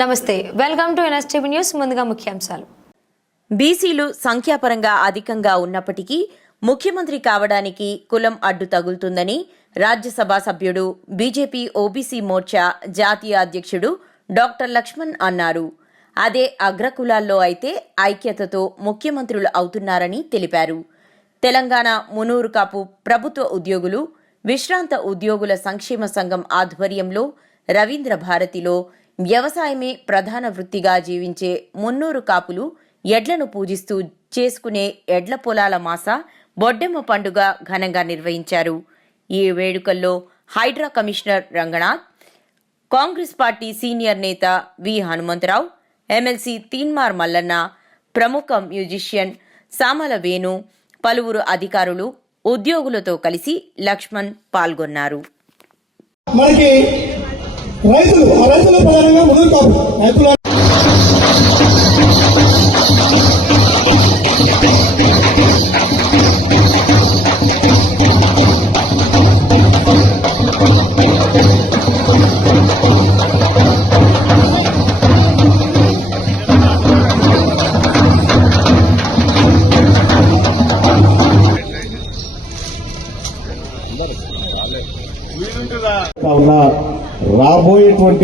నమస్తే welcome to NSTV news ముందుగా ముఖ్యాంశాలు. బీసీలు సంఖ్యాపరంగా అధికంగా ఉన్నప్పటికీ ముఖ్యమంత్రి కావడానికి కులం అడ్డు తగులుతుందని రాజ్యసభ సభ్యుడు బీజేపీ ఓబీసీ మోర్చా జాతీయ అధ్యక్షుడు డాక్టర్ లక్ష్మణ్ అన్నారు. అదే అగ్రకులాల్లో అయితే ఐక్యతతో ముఖ్యమంత్రులు అవుతున్నారని తెలిపారు. తెలంగాణ మునూరు కాపు ప్రభుత్వ ఉద్యోగులు విశ్రాంత ఉద్యోగుల సంక్షేమ సంఘం ఆధ్వర్యంలో రవీంద్ర భారతిలో వ్యవసాయమే ప్రధాన వృత్తిగా జీవించే మున్నూరు కాపులు ఎడ్లను పూజిస్తూ చేసుకునే ఎడ్ల పొలాల మాస బొడ్డెమ్మ పండుగ ఘనంగా నిర్వహించారు. ఈ వేడుకల్లో Hydraa commissioner Ranganath Congress party senior నేత వి హనుమంతరావు ఎమ్మెల్సీ తీన్మార్ మల్లన్న ప్రముఖ మ్యూజిషియన్ సామల వేణు పలువురు అధికారులు ఉద్యోగులతో కలిసి లక్ష్మణ్ పాల్గొన్నారు. మనకి రైతులు ఆ రైతుల ప్రధానంగా ముందుకు కాపు రైతుల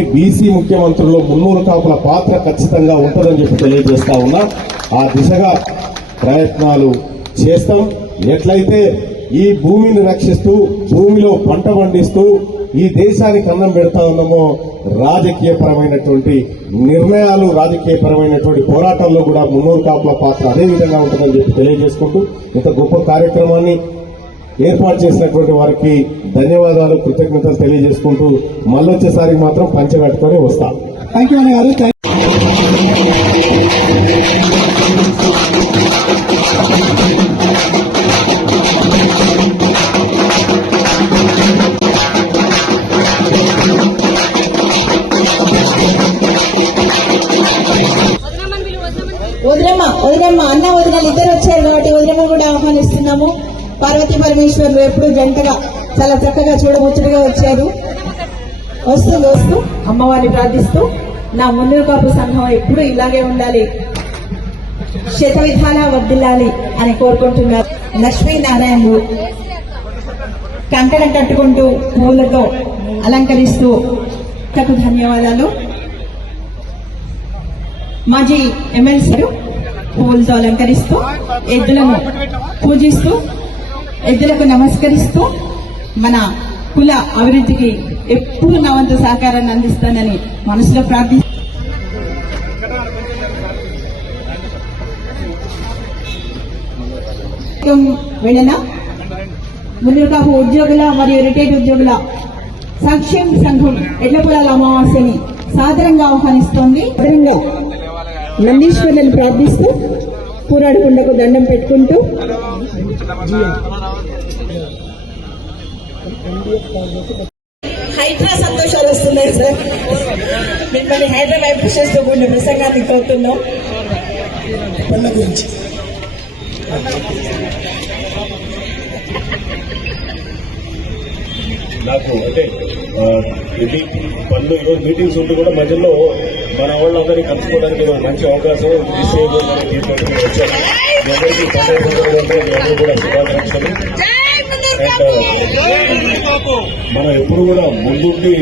రాబోయేటువంటి బీసీ ముఖ్యమంత్రుల్లో మున్నూరు కాపుల పాత్ర ఖచ్చితంగా ఉంటుందని చెప్పి తెలియజేస్తా ఉన్నా. ఆ దిశగా ప్రయత్నాలు చేస్తాం. ఎట్లయితే ఈ భూమిని రక్షిస్తూ భూమిలో పంట పండిస్తూ ఈ దేశానికి అన్నం పెడతా ఉన్నామో రాజకీయపరమైనటువంటి నిర్ణయాలు రాజకీయపరమైనటువంటి పోరాటంలో కూడా మున్నూరు కాపుల పాత్ర అదే విధంగా ఉంటుందని చెప్పి తెలియజేసుకుంటూ ఇంత గొప్ప కార్యక్రమాన్ని ఏర్పాటు చేసినటువంటి వారికి ధన్యవాదాలు కృతజ్ఞతలు తెలియజేసుకుంటూ మళ్ళొచ్చేసారి మాత్రం పంచగట్టుకొని వస్తాం. థ్యాంక్ యూ సత్య పరమేశ్వర్లు ఎప్పుడు జంటగా చాలా చక్కగా చూడముచ్చటగా వచ్చారు. వస్తూ వస్తూ అమ్మవారిని ప్రార్థిస్తూ నా మున్నూరు కాపు సంఘం ఎప్పుడు ఇలాగే ఉండాలి. శత విధాలా వర్దిల్లాలి అని కోరుకుంటున్నారు. లక్ష్మీనారాయణుడు కంకణం కట్టుకుంటూ పూలతో అలంకరిస్తూ తకు ధన్యవాదాలు. మాజీ ఎమ్మెల్సీ పువ్వులతో అలంకరిస్తూ ఎద్దులను పూజిస్తూ ఎద్దులకు నమస్కరిస్తూ మన కుల అభివృద్ధికి ఎప్పుడు నా వంతు సహకారాన్ని అందిస్తానని మనసులో ప్రార్థి వెళ్ళిన మునుకాపు ఉద్యోగుల మరియు రిటైర్డ్ ఉద్యోగుల సంక్షేమ సంఘం ఎడ్లపొలాల అమావాస్యని సాదరంగా ఆహ్వానిస్తోంది. నందీశ్వరులను ప్రార్థిస్తూ పూరాడుకుండకు దండం పెట్టుకుంటూ హైడ్రా సంతోషాలు వస్తున్నాయి సార్. మిమ్మల్ని హైడ్రా వైపు చేస్తూ కూడిన ప్రసంగాన్ని కోరుతున్నాం పండుగ గురించి. నాకు అంటే ఇది పనులు ఈరోజు మీటింగ్స్ ఉంటూ కూడా మధ్యలో మన వాళ్ళందరినీ కలుసుకోవడానికి మంచి అవకాశం డిసేబుల్ మీ అందరికీ పండుగ కూడా శుభాకాంక్షలు. మనం ఎప్పుడు కూడా ముందుండి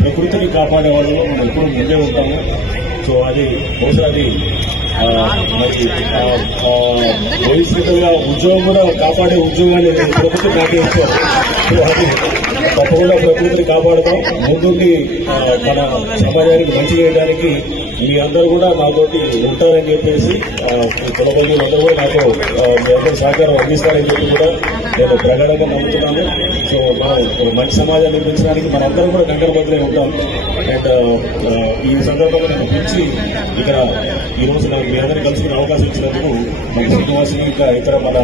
ప్రకృతిని కాపాడే వాళ్ళు మనం ఎప్పుడు ముందే ఉంటాము. సో అది బహుశా అది ఆ, భవిష్యత్తుగా ఉద్యోగం కూడా కాపాడే ఉద్యోగాన్ని ప్రకృతి నాకే సో అది తప్పకుండా ప్రకృతిని కాపాడతాం. ముందుకి మన సమాజానికి మంచి చేయడానికి మీ అందరూ కూడా నాతోటి ఉంటారని చెప్పేసి కులబంధువులు అందరూ కూడా నాకు మీ అందరూ సహకారం అందిస్తారని చెప్పి కూడా నేను ప్రగాఢంగా నమ్ముతున్నాను. సో మనం మంచి సమాజం నిర్మించడానికి మనందరం కూడా కంకరబద్దులై ఉంటాం. అండ్ ఈ సందర్భంగా నేను పిలిచి ఇక్కడ ఈరోజు నాకు మీ అందరూ కలుసుకునే అవకాశం ఇచ్చినందుకు మన శ్రీనివాసుని ఇంకా ఇతర మన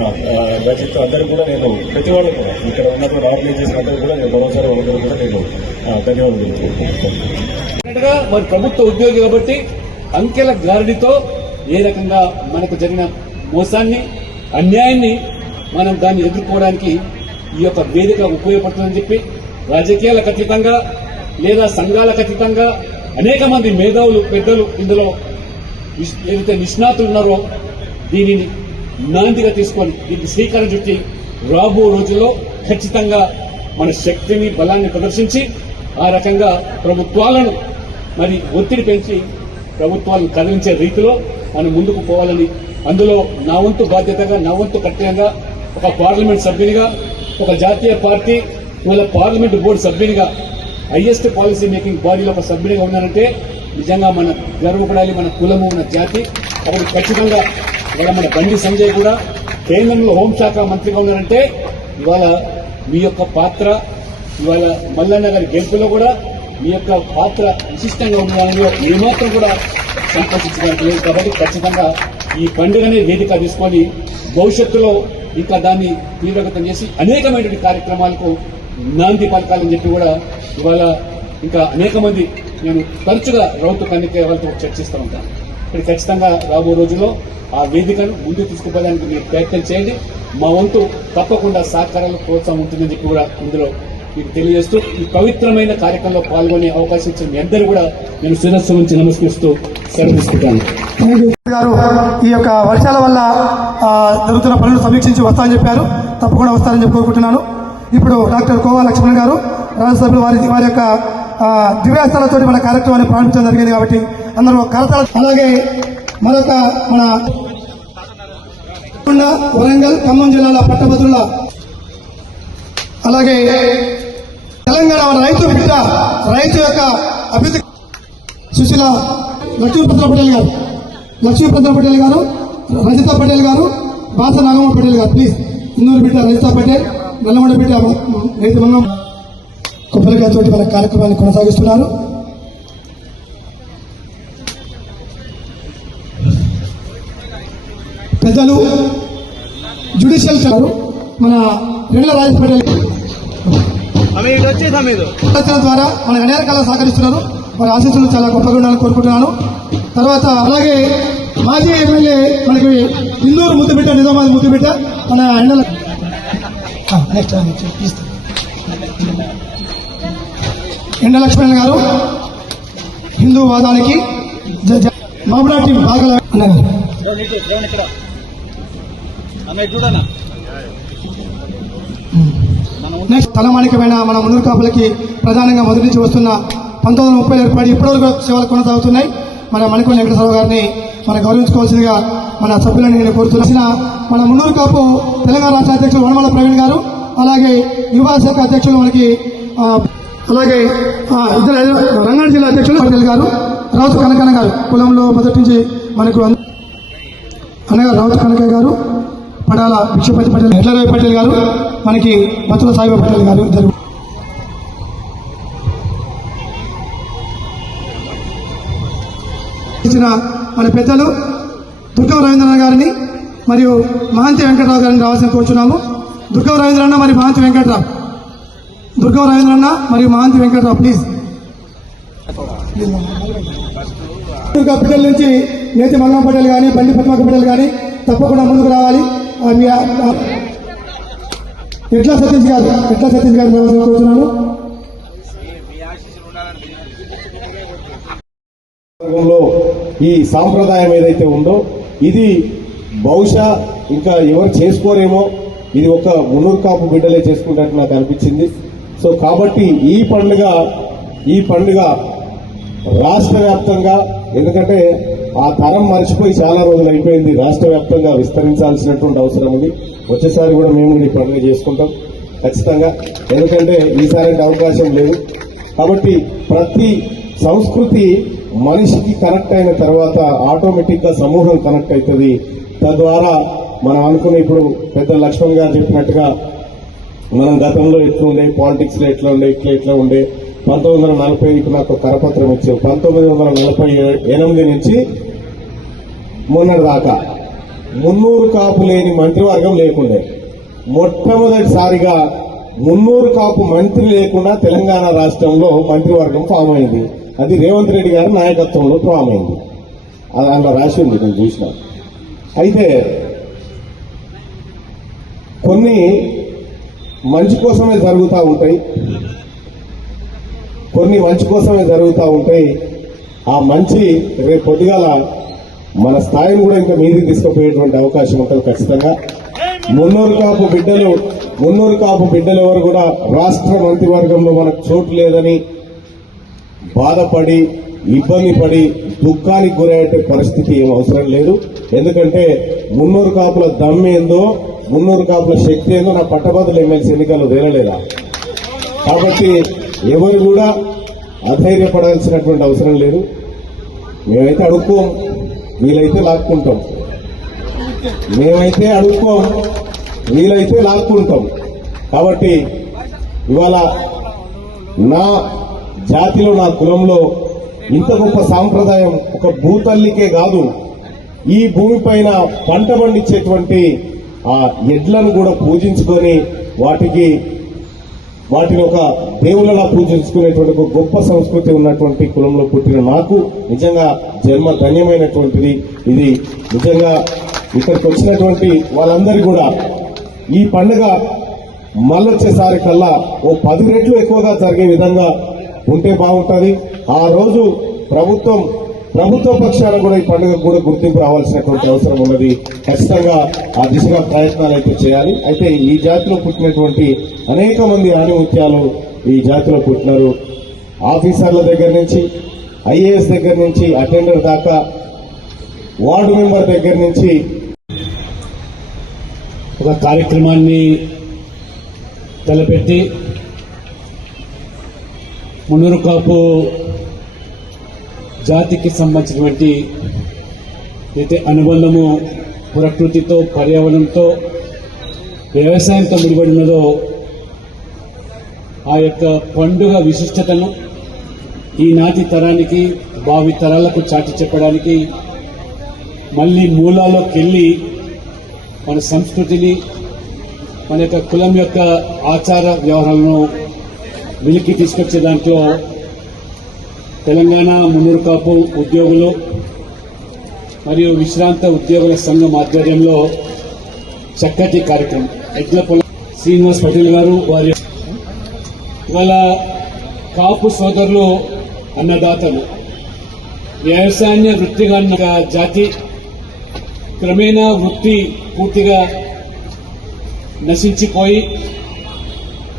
రచయిత అందరూ కూడా నేను ప్రతి వాళ్ళు కూడా ఇక్కడ ఉన్నటువంటి ఆర్గనైజేషన్ అందరూ కూడా నేను మరోసారి వాళ్ళందరూ కూడా నేను ధన్యవాదాలు తెలుపుకుంటున్నాను. మరి ప్రభుత్వ ఉద్యోగి కాబట్టి అంకెల గారడితో ఏ రకంగా మనకు జరిగిన మోసాన్ని అన్యాయాన్ని మనం దాన్ని ఎదుర్కోవడానికి ఈ యొక్క వేదిక ఉపయోగపడుతుందని చెప్పి రాజకీయాలకు అతీతంగా లేదా సంఘాలకు అతీతంగా అనేక మంది మేధావులు పెద్దలు ఇందులో ఏదైతే నిష్ణాతులు ఉన్నారో దీనిని నాందిగా తీసుకొని దీనికి శ్రీకారం చుట్టి రాబో రోజుల్లో ఖచ్చితంగా మన శక్తిని బలాన్ని ప్రదర్శించి ఆ రకంగా ప్రభుత్వాలను మరి ఒత్తిడి పెంచి ప్రభుత్వాలను కదిలించే రీతిలో మనం ముందుకు పోవాలని అందులో నా వంతు బాధ్యతగా నా వంతు కఠినంగా ఒక పార్లమెంట్ సభ్యునిగా ఒక జాతీయ పార్టీ ఇవాళ పార్లమెంట్ బోర్డు సభ్యునిగా హైయెస్ట్ పాలసీ మేకింగ్ బాడీలో ఒక సభ్యునిగా ఉన్నానంటే నిజంగా మన గర్వపడాలి మన కులము మన జాతి. అక్కడ ఖచ్చితంగా ఇవాళ మన బండి సంజయ్ కూడా కేంద్రంలో హోంశాఖ మంత్రిగా ఉన్నారంటే ఇవాళ మీ యొక్క పాత్ర ఇవాళ మల్లన్న గారి గెలుపులో కూడా మీ యొక్క పాత్ర విశిష్టంగా ఉండడానికి ఏమాత్రం కూడా సంతోషించడానికి లేదు కాబట్టి ఖచ్చితంగా ఈ పండుగనే వేదిక తీసుకొని భవిష్యత్తులో ఇంకా దాన్ని తీవ్రగతం చేసి అనేకమైనటువంటి కార్యక్రమాలకు నాంది పలకాలని చెప్పి కూడా ఇవాళ ఇంకా అనేక మంది నేను తరచుగా రౌతు కన్నికే వాళ్ళతో చర్చిస్తూ ఉంటాను. ఇక్కడ ఖచ్చితంగా రాబో రోజుల్లో ఆ వేదికను ముందుకు తీసుకుపోవడానికి మీరు ప్రయత్నం చేయండి. మా వంతు తప్పకుండా సహకారాలు ప్రోత్సాహం ఉంటుందని చెప్పి కూడా ఇందులో మీకు తెలియజేస్తూ ఈ పవిత్రమైన కార్యక్రమంలో పాల్గొనే అవకాశం ఇచ్చిన మీ అందరూ కూడా నేను శిరస్సు నుంచి నమస్కరిస్తూ సెలవు గారు ఈ యొక్క వర్షాల వల్ల జరుగుతున్న పనులు సమీక్షించి వస్తామని చెప్పారు. తప్పకుండా వస్తారని చెప్పి కోరుకుంటున్నాను ఇప్పుడు డాక్టర్ కోవా లక్ష్మణ్ గారు రాజ్యసభలో వారి వారి యొక్క దివ్యాస్తాలతో మన కార్యక్రమాన్ని ప్రారంభించడం జరిగింది కాబట్టి అందరూ కరతాళ. అలాగే మరొక మన వరంగల్ ఖమ్మం జిల్లాల పట్టభద్రుల అలాగే తెలంగాణ రైతు బిడ్డ రైతు యొక్క అభివృద్ధి సుశీల లక్ష్మీపత్ర పటేల్ గారు. లక్ష్మీపత్ర పటేల్ గారు రజిత పటేల్ గారు బాస నాగమ్మ పటేల్ గారు. ప్లీజ్ ఇందూరు బిడ్డ రజిత పటేల్ నల్లగొండ బిడ్డ రైతు మనం కొబ్బరికాయ తోటి వాళ్ళ కార్యక్రమాన్ని కొనసాగిస్తున్నారు. పెద్దలు జ్యుడిషియల్ మన రెండ్ల రాజేష్ పటేల్ రచన ద్వారా మన అనేక రకాల సహకరిస్తున్నారు. వారి ఆశీస్సులు చాలా గొప్పగా ఉండాలని కోరుకుంటున్నాను. తర్వాత అలాగే మాజీ ఎమ్మెల్యే మనకి ఇందూరు ముద్దుబిట్ట నిజామాబాద్ ముద్దుబిట్ట మన ఎండల ఆ, నెక్స్ట్ ఆ, నెక్స్ట్ తీస్తాను. ఎండ లక్ష్మణ్ గారు హిందూ వాదానికి జ- జ- మామిడా టీం బాగా అన్నగారు నెక్స్ట్ తలమానికమైన మన మునుగు కాపులకి ప్రధానంగా మొదటి నుంచి వస్తున్న పంతొమ్మిది వందల ముప్పై ఏర్పాటు ఇప్పటివరకు సేవలు కొనసాగుతున్నాయి. మన మణికొండ వెంకటేశ్వర గారిని మనం గౌరవించుకోవాల్సిందిగా మన సభ్యులను నేను కోరుతున్నా. మన మున్నూరు కాపు తెలంగాణ రాష్ట్ర అధ్యక్షులు వనమల ప్రవీణ్ గారు అలాగే యువ శాఖ అధ్యక్షులు మనకి అలాగే ఇద్దరు రంగారెడ్డి జిల్లా అధ్యక్షులు పటేల్ గారు రావుతు కనకన్న గారు. కులంలో మొదటి నుంచి మనకు అనగా రావుతు కనకయ్య గారు పడాల విశ్వపతి పటేల్ ఎట్లరావు పటేల్ గారు మనకి బతుల సాయిబాబా పటేల్ గారు ఇద్దరు. ఇచ్చిన మన పెద్దలు దుర్గం రవీంద్రనాథ్ గారిని మరియు మహంతి వెంకటరావు గారిని రావాల్సిన కోరుచున్నాము. దుర్గం రవీంద్రన్న మరియు మహంతి వెంకటరావు. దుర్గం రవీంద్రన్న మరియు మహంతి వెంకటరావు ప్లీజ్ దుర్గా పటేల్ నుంచి నేతి మంగం పటేల్ కానీ బండి పద్మాక పటేల్ కానీ తప్పకుండా ముందుకు రావాలి. ఎట్లా సతీష్ గారు ఎట్లా సతీష్ గారు మేము కోరుతున్నాను ఈ సాంప్రదాయం ఏదైతే ఉందో ఇది బహుశా ఇంకా ఎవరు చేసుకోరేమో ఇది ఒక మున్నూరు కాపు బిడ్డలే చేసుకుంటారని నాకు అనిపించింది. సో కాబట్టి ఈ పండుగ ఈ పండుగ రాష్ట్ర వ్యాప్తంగా ఎందుకంటే ఆ తరం మర్చిపోయి చాలా రోజులు అయిపోయింది. రాష్ట్ర వ్యాప్తంగా విస్తరించాల్సినటువంటి అవసరం ఉంది. వచ్చేసారి కూడా మేము కూడా ఈ పండుగ చేసుకుంటాం. ఖచ్చితంగా. ఎందుకంటే ఈసారి అవకాశం లేదు. కాబట్టి ప్రతి సంస్కృతి మనిషికి కనెక్ట్ అయిన తర్వాత ఆటోమేటిక్గా సమూహం కనెక్ట్ అవుతుంది. తద్వారా మనం అనుకున్న ఇప్పుడు పెద్ద లక్ష్మణ్ గారు చెప్పినట్టుగా మనం గతంలో ఎట్లా ఉండే పాలిటిక్స్లో ఎట్లా ఉండే ఇట్లా ఎట్లా ఉండే పంతొమ్మిది వందల నలభై ఐదుకి నాకు కరపత్రం ఇచ్చారు పంతొమ్మిది వందల నలభై ఎనిమిది నుంచి మొన్నటి దాకా మున్నూరు కాపు లేని మంత్రివర్గం లేకుండే. మొట్టమొదటిసారిగా మున్నూరు కాపు మంత్రి లేకుండా తెలంగాణ రాష్ట్రంలో మంత్రివర్గం ఫామ్ అయింది. అది రేవంత్ రెడ్డి గారి నాయకత్వంలో ఫామ్ అయింది. అది రాసి ఉంది నేను చూసిన. అయితే కొన్ని మంచి కోసమే జరుగుతూ ఉంటాయి. కొన్ని మంచి కోసమే జరుగుతూ ఉంటాయి. ఆ మంచి రేపు పొద్దుగాల మన స్థాయిని కూడా ఇంకా మీదికి తీసుకుపోయేటువంటి అవకాశం ఉంటుంది ఖచ్చితంగా. మున్నూరు కాపు బిడ్డలు మున్నూరు కాపు బిడ్డలు ఎవరు కూడా రాష్ట్ర మంత్రివర్గంలో మనకు చోటు లేదని బాధపడి ఇబ్బంది పడి దుఃఖానికి గురయ్యే పరిస్థితి ఏం అవసరం లేదు. ఎందుకంటే మున్నూరు కాపుల దమ్మేందో మున్నూరు కాపుల శక్తి ఏందో నా పట్టభద్రుల ఎమ్మెల్సీ ఎన్నికల్లో తేలలేదా? కాబట్టి ఎవరు కూడా అధైర్యపడాల్సినటువంటి అవసరం లేదు. మేమైతే అడుక్కోం. వీలైతే లాక్కుంటాం. మేమైతే అడుక్కోం. వీలైతే లాక్కుంటాం. కాబట్టి ఇవాళ నా జాతిలో నా కులంలో ఇంత గొప్ప సాంప్రదాయం ఒక భూతల్లికే కాదు. ఈ భూమిపైన పంట పండించేటువంటి ఆ ఎడ్లను కూడా పూజించుకొని వాటికి వాటిని ఒక దేవుళ్ళలా పూజించుకునేటువంటి ఒక గొప్ప సంస్కృతి ఉన్నటువంటి కులంలో పుట్టిన నాకు నిజంగా జన్మ ధన్యమైనటువంటిది. ఇది నిజంగా ఇక్కడికి వచ్చినటువంటి వాళ్ళందరూ కూడా ఈ పండుగ మళ్ళొచ్చేసారి కల్లా ఓ పది రెట్లు ఎక్కువగా జరిగే విధంగా ఉంటే బాగుంటుంది. ఆ రోజు ప్రభుత్వం ప్రభుత్వ పక్షాన కూడా ఈ పండుగ కూడా గుర్తింపు రావాల్సినటువంటి అవసరం ఉన్నది. ఖచ్చితంగా ఆ దిశగా ప్రయత్నాలు అయితే చేయాలి. అయితే ఈ జాతిలో పుట్టినటువంటి అనేక మంది ఆణిముత్యాలు ఈ జాతిలో పుట్టినారు. ఆఫీసర్ల దగ్గర నుంచి ఐఏఎస్ దగ్గర నుంచి అటెండర్ దాకా వార్డు మెంబర్ దగ్గర నుంచి ఒక కార్యక్రమాన్ని తలపెట్టి మున్నూరు కాపు జాతికి సంబంధించినటువంటి అయితే అనుబంధము ప్రకృతితో పర్యావరణంతో వ్యవసాయంతో ముడిపడి ఉన్నదో ఆ యొక్క పండుగ విశిష్టతను ఈనాటి తరానికి భావి తరాలకు చాటి చెప్పడానికి మళ్ళీ మూలాల్లోకి వెళ్ళి మన సంస్కృతిని మన యొక్క కులం యొక్క ఆచార వ్యవహారాలను వెలికి తీసుకొచ్చే దాంట్లో తెలంగాణ మున్నూరు కాపు ఉద్యోగులు మరియు విశ్రాంత ఉద్యోగుల సంఘం ఆధ్వర్యంలో చక్కటి కార్యక్రమం. ఎడ్లపొల శ్రీనివాస్ పటేల్ గారు వారి ఇవాళ కాపు సోదరులు అన్నదాతలు. వ్యవసాయాన్ని వృత్తిగా జాతి క్రమేణా వృత్తి పూర్తిగా నశించిపోయి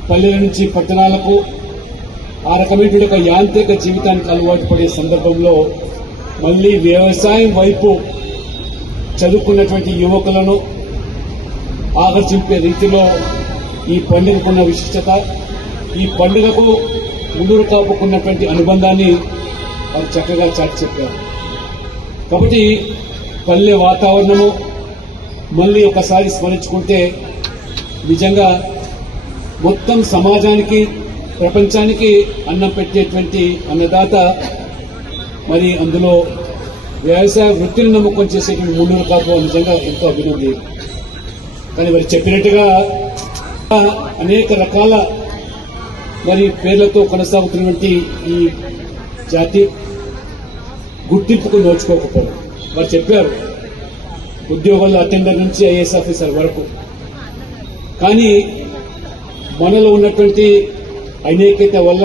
పల్లెల నుంచి పట్టణాలకు ఆ రకమైనటువంటి ఒక యాంత్రిక జీవితానికి అలవాటు పడే సందర్భంలో మళ్ళీ వ్యవసాయం వైపు చదువుకున్నటువంటి యువకులను ఆకర్షింపే రీతిలో ఈ పండుగకున్న విశిష్టత ఈ పండుగకు ముందుకు కాపుకున్నటువంటి అనుబంధాన్ని వారు చక్కగా చాటి చెప్పారు. కాబట్టి పల్లె వాతావరణము మళ్ళీ ఒకసారి స్మరించుకుంటే నిజంగా మొత్తం సమాజానికి ప్రపంచానికి అన్నం పెట్టేటువంటి అన్నదాత మరి అందులో వ్యవసాయ వృత్తిని నమ్మకం చేసేటువంటి మూడు కాపు నిజంగా ఎంతో అభినంది కానీ మరి చెప్పినట్టుగా అనేక రకాల మరి పేర్లతో కొనసాగుతున్నటువంటి ఈ జాతి గుర్తింపుకు నోచుకోకపోవడం. వారు చెప్పారు ఉద్యోగాల్లో అటెండర్ నుంచి ఐఏఎస్ ఆఫీసర్ వరకు. కానీ మనలో ఉన్నటువంటి అనేకత వల్ల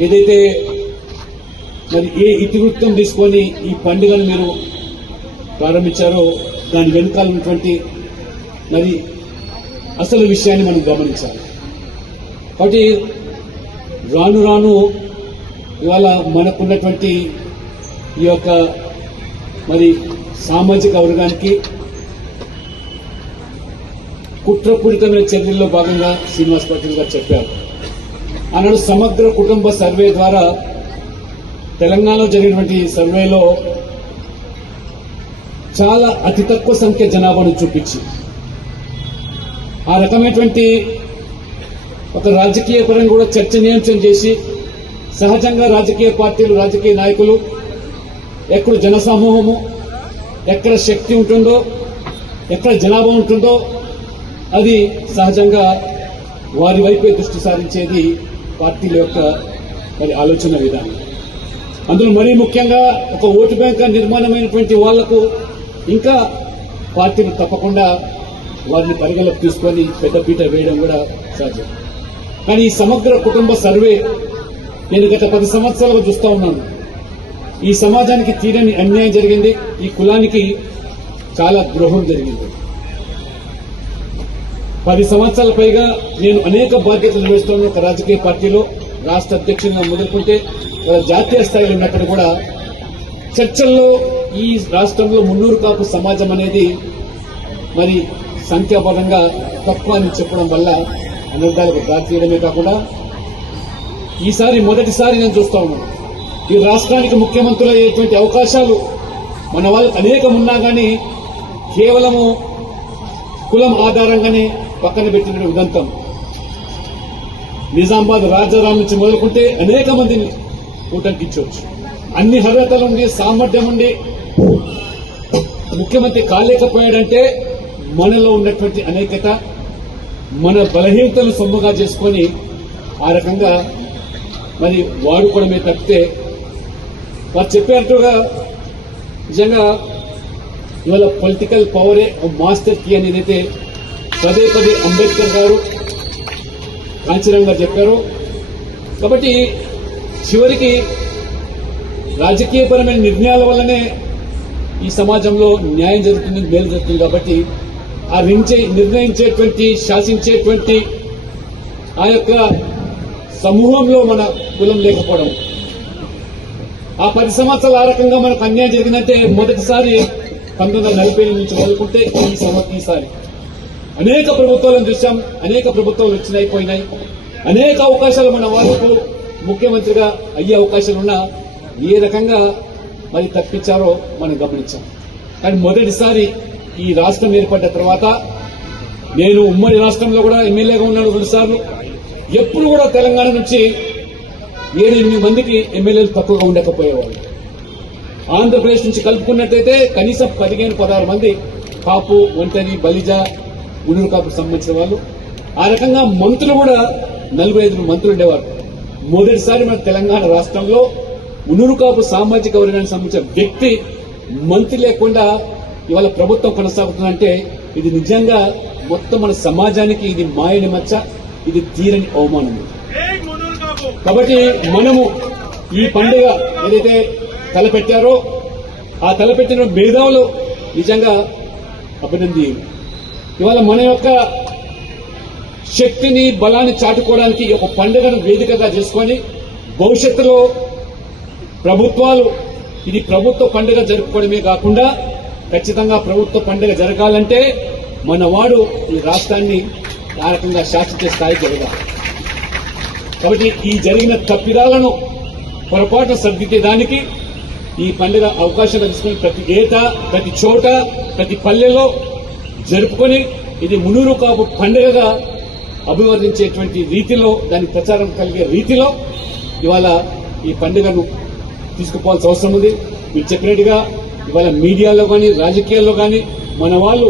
ఏదైతే మరి ఏ ఇతివృత్తం తీసుకొని ఈ పండుగను మీరు ప్రారంభించారో దాని వెనుకాల ఉన్నటువంటి మరి అసలు విషయాన్ని మనం గమనించాలి. కాబట్టి రాను రాను ఇవాళ మనకున్నటువంటి ఈ యొక్క మరి సామాజిక వర్గానికి కుట్రపూరితమైన చర్యల్లో భాగంగా శ్రీనివాస్ పాటిల్ గారు చెప్పారు. ఆనాడు సమగ్ర కుటుంబ సర్వే ద్వారా తెలంగాణలో జరిగినటువంటి సర్వేలో చాలా అతి తక్కువ సంఖ్య జనాభాను చూపించి ఆ రకమైనటువంటి ఒక రాజకీయ పరంగా కూడా చర్చనీయాంశం చేసి సహజంగా రాజకీయ పార్టీలు రాజకీయ నాయకులు ఎక్కడ జనసమూహము ఎక్కడ శక్తి ఉంటుందో ఎక్కడ జనాభా ఉంటుందో అది సహజంగా వారి వైపే దృష్టి సారించేది పార్టీల యొక్క మరి ఆలోచన విధానం. అందులో మరీ ముఖ్యంగా ఒక ఓటు బ్యాంక్ నిర్మాణమైనటువంటి వాళ్ళకు ఇంకా పార్టీలు తప్పకుండా వారిని పరిగణలోకి తీసుకొని పెద్దపీట వేయడం కూడా సాధ్యం కానీ ఈ సమగ్ర కుటుంబ సర్వే నేను గత పది సంవత్సరాలుగా చూస్తా ఉన్నాను. ఈ సమాజానికి తీరని అన్యాయం జరిగింది. ఈ కులానికి చాలా ద్రోహం జరిగింది. పది సంవత్సరాల పైగా నేను అనేక బాధ్యతలు నిర్వహిస్తున్నాను ఒక రాజకీయ పార్టీలో రాష్ట్ర అధ్యక్షుడిగా మొదలుకుంటే జాతీయ స్థాయిలో ఉన్నప్పుడు కూడా చర్చల్లో ఈ రాష్ట్రంలో మున్నూరు కాపు సమాజం అనేది మరి సంఖ్యాపరంగా తక్కువ అని చెప్పడం వల్ల అనర్థాలకు దారి తీయడమే కాకుండా ఈసారి మొదటిసారి నేను చూస్తా ఉన్నాను. ఈ రాష్ట్రానికి ముఖ్యమంత్రులు అయ్యేటువంటి అవకాశాలు మన వాళ్ళకి అనేకం ఉన్నా కానీ కేవలము కులం ఆధారంగానే పక్కన పెట్టిన ఉదంతం. నిజామాబాద్ రాజారాం నుంచి మొదలుకుంటే అనేక మందిని కూటంకించవచ్చు. అన్ని అర్హతలు ఉండి సామర్థ్యం ఉండి ముఖ్యమంత్రి కాలేకపోయాడంటే మనలో ఉన్నటువంటి అనేకత మన బలహీనతను సొమ్ముగా చేసుకొని ఆ రకంగా మరి వాడుకోవడమే తప్పితే వారు చెప్పేట్టుగా నిజంగా ఇవాళ పొలిటికల్ పవరే మాస్టర్ కీ అని ఏదైతే పదే పదే అంబేద్కర్ గారు కాంచీరామ్ గారు చెప్పారు. కాబట్టి చివరికి రాజకీయపరమైన నిర్ణయాల వల్లనే ఈ సమాజంలో న్యాయం జరుగుతుంది మేలు జరుగుతుంది కాబట్టి ఆ రించే నిర్ణయించేటువంటి శాసించేటువంటి ఆ యొక్క సమూహంలో మన కులం లేకపోవడం. ఆ పది సంవత్సరాలు ఆ రకంగా మనకు అన్యాయం జరిగిందంటే మొదటిసారి పంతొమ్మిది వందల నలభై ఎనిమిది నుంచి మొదలుకుంటే ఈ సంవత్సరం ఈసారి. అనేక ప్రభుత్వాలను చూశాం అనేక ప్రభుత్వాలు వచ్చినాయి పోయినాయి. అనేక అవకాశాలు మన వాళ్ళకు ముఖ్యమంత్రిగా అయ్యే అవకాశాలున్నా ఏ రకంగా మరి తప్పించారో మనం గమనించాం. కానీ మొదటిసారి ఈ రాష్ట్రం ఏర్పడ్డ తర్వాత నేను ఉమ్మడి రాష్ట్రంలో కూడా ఎమ్మెల్యేగా ఉన్నాను రెండుసార్లు. ఎప్పుడు కూడా తెలంగాణ నుంచి ఏడు ఎనిమిది మందికి ఎమ్మెల్యేలు తక్కువగా ఉండకపోయేవాళ్ళు. ఆంధ్రప్రదేశ్ నుంచి కలుపుకున్నట్టయితే కనీసం పదిహేను పదహారు మంది కాపు ఒంటరి బలిజ మునురు కాపుకు సంబంధించిన వాళ్ళు. ఆ రకంగా మంత్రులు కూడా నలభై ఐదు మంత్రులు ఉండేవారు. మొదటిసారి మన తెలంగాణ రాష్ట్రంలో ఉనురుకాపు సామాజిక వర్గానికి సంబంధించిన వ్యక్తి మంత్రి లేకుండా ఇవాళ ప్రభుత్వం కొనసాగుతుందంటే ఇది నిజంగా మొత్తం మన సమాజానికి ఇది మాయని మచ్చ ఇది తీరని అవమానం కాబట్టి మనము ఈ పండుగ ఏదైతే తలపెట్టారో ఆ తలపెట్టిన మేధావులు నిజంగా అభినంది ఇవాళ మన యొక్క శక్తిని బలాన్ని చాటుకోవడానికి ఒక పండుగను వేదికగా చేసుకొని భవిష్యత్తులో ప్రభుత్వాలు ఇది ప్రభుత్వ పండుగ జరుపుకోవడమే కాకుండా ఖచ్చితంగా ప్రభుత్వ పండుగ జరగాలంటే మన వాడు ఈ రాష్ట్రాన్ని ఆ రకంగా శాసించే స్థాయికి జరగాలి కాబట్టి ఈ జరిగిన తప్పిదాలను పొరపాటు సర్దిద్దేదానికి ఈ పండుగ అవకాశం తీసుకుని ప్రతి ఏటా ప్రతి చోట ప్రతి పల్లెలో జరుపుకొని ఇది మునూరు కాపు పండుగగా అభివర్ణించేటువంటి రీతిలో దాని ప్రచారం కలిగే రీతిలో ఇవాళ ఈ పండుగను తీసుకుపోవాల్సిన అవసరం ఉంది. మీరు చెప్పినట్టుగా ఇవాళ మీడియాలో కానీ రాజకీయాల్లో కానీ మన వాళ్ళు